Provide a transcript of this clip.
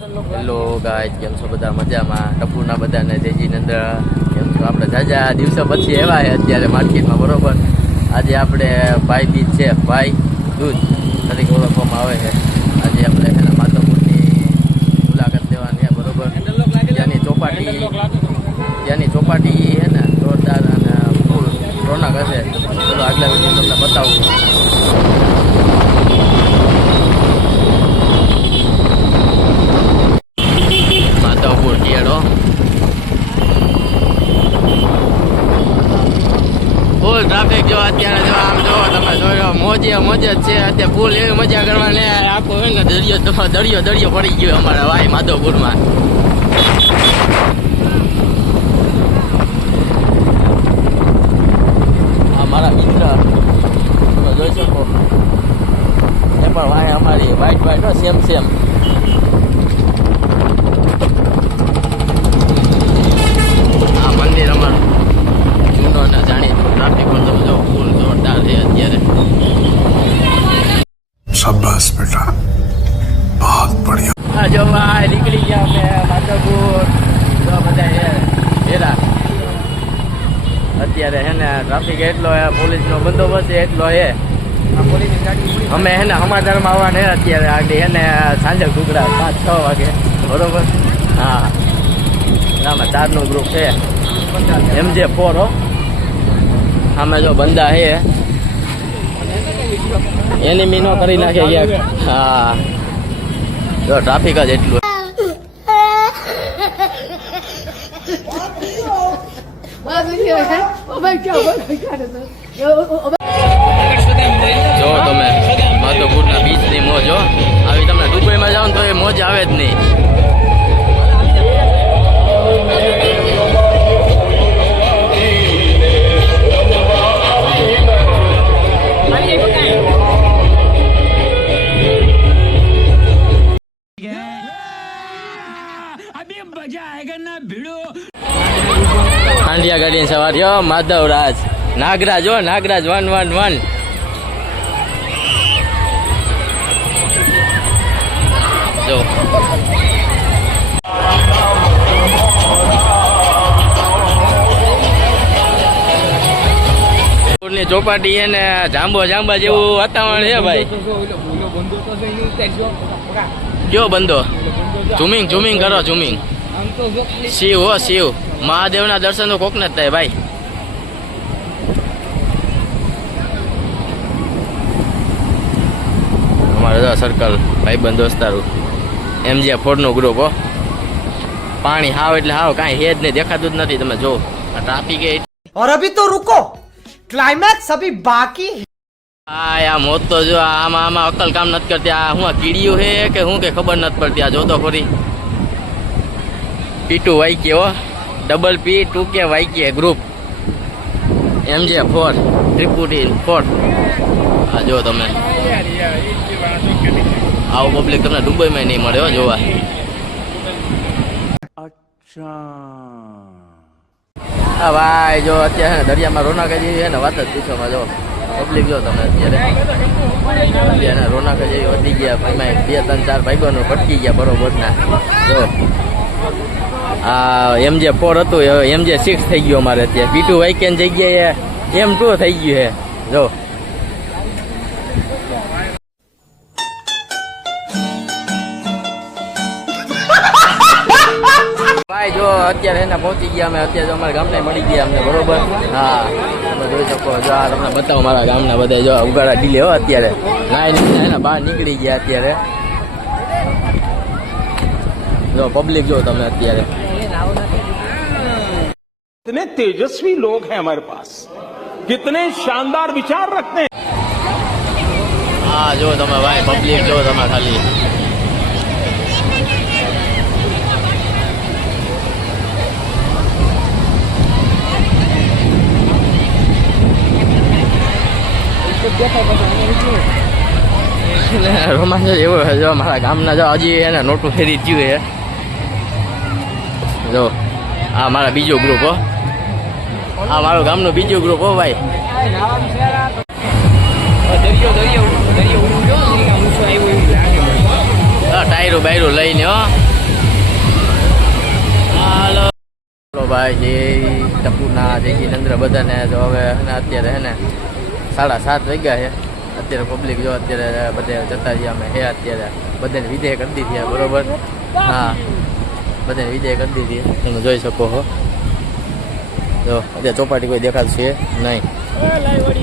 Hello guys, કેમ છો બધા? મજામાં? ટપુના બધાને જયજી નંદર, કેમ છો? આપણે જાજા દિવસો પછી આવ્યા છે અત્યારે માર્કેટમાં, બરોબર. આજે આપણે ભાઈ બીજ છે, ભાઈ દૂધ તરીકે ઓળખવામાં આવે છે. આજે આપણે એના માધવપુરની મુલાકાત લેવાની છે, બરોબર. ત્યાંની ચોપાટી છે ને જોરદાર અને ફૂલ રોનક હશે. ચલો આગલા વિડીયો તમને બતાવું. ફૂલ ટ્રાફિક જો અત્યારે, જો આમ જો તમે જોયો, મોજે મોજ જ છે અત્યારે. ફૂલ એવી મજા કરવાની, આખો હોય ને દરિયો પડી ગયો અમારા ભાઈ માધવપુરમાં. આ મારા મિત્ર તમે જોઈ શકો, એ પણ ભાઈ અમારી વાઈટ સેમ આ મંદિર અમારું જૂનો ને જાણીતું. ટ્રાફિક પણ તમે જો ફૂલ જોરદાર છે અત્યારે. શાબાશ બેટા, બહુત બઢિયા. આ જો ભાઈ નીકળી ગયા અમે માધવપુર. જો બધા ભેરા અત્યારે હે ને ટ્રાફિક એટલો હે, પોલીસનો બંદોબસ્ત એટલો હે. અમે હે ને સમાચારમાં આવવાને અત્યારે આગળ હે ને સાંજે ટુકડા 5-6 વાગે, બરોબર. હા, આમાં 4નું ગ્રુપ છે, MJ4 હો. અમે જો બંદા હે એનિમી નો કરી નાખે ક્યાંક. હા, જો ટ્રાફિક જ એટલું. જો તમે માધવપુરના બીચની મોજ હો. આવી તમને દુબઈમાં જાઓ ને તો એ મોજ આવે જ નહીં. ખાંડિયા ગાડીની સવારી હો. માધવરાજ નાગરાજ હો, નાગરાજ 111. જો ની ચોપાટી છે ને જાંબા જેવું વાતાવરણ છે ભાઈ. કયો બંધો? ઝૂમિંગ કરો, ઝૂમિંગ. શિવ હો, શિવ મહાદેવના દર્શન તો કોક ને જ થાય ભાઈ. અમારે સર્કલ ભાઈબંધ દોસ્તારું MJ4 નું ગ્રુપ હો. પાણી હાવ એટલે હાવ કાંઈ હેજ નહીં, દેખાતું જ નથી. તમે જો આ ટ્રાફિક એ. और अभी तो रुको, क्लाइमैक्स अभी बाकी. હા, આ મોત તો જો આમાં અક્કલ કામ નથી કરતી. આ હું કીડીયું હે કે હું કે ખબર નથી પડતી. આ જોતો ખરી P2YK હો, P2YK ગ્રુપ MJ4 4. આ જો તમે આવું પબ્લિક તમને દુબઈમાં નહીં મળે હો જોવા. હા ભાઈ, જો અત્યારે દરિયામાં રોનક જેવી છે ને વાત જ પૂછવામાં. જો પબ્લિક જો તમે અત્યારે રોનક જેવી વધી ગયા. એમાં 2-3-4 ભાઈબંધો ભટકી ગયા, બરોબર ના. જો આ MJ4 હતું, MJ6 થઈ ગયું અમારે અત્યારે. P2YK ની જગ્યાએ M2 થઈ ગયું છે. જો ભાઈ, જો અત્યારે એને પહોંચી ગયા અમે. અત્યારે જો અમારા ગામને મળી ગયા અમને, બરોબર. હા, તમે જોઈ શકો. જો આ તમને બતાવો મારા ગામના બધા જો ઉગાડા ડીલે હો. અત્યારે નાય બહાર નીકળી ગયા અત્યારે. જો પબ્લિક જો તમે અત્યારે. कितने तेजस्वी लोग हैं हमारे पास, कितने शानदार विचार रखते हैं. હા, જો તમે ભાઈ પબ્લિક જો તમે ખાલી. રોમાંચ એવું છે. જો મારા ગામના જો હજી એને નોટું ફેરી ગયું છે. જો આ મારા બીજો ગ્રુપ હો. આ મારું ગામનું બીજું ગ્રુપ હો ભાઈ. ટાયરો બાયરો લઈને હો. ભાઈ જે ટપુના જેજી નંદ્ર બધાને જો હવે હે ને અત્યારે હે ને 7:30 વાગ્યા છે. અત્યારે પબ્લિક જો અત્યારે બધે જતા રહ્યા અમે હે અત્યારે બધાને વિદાય કરી દીધી બરોબર. હા બધાને વિદાય કરી દીધી તમે જોઈ શકો છો. જો અત્યારે ચોપાટી કોઈ દેખાતું છે નહીં.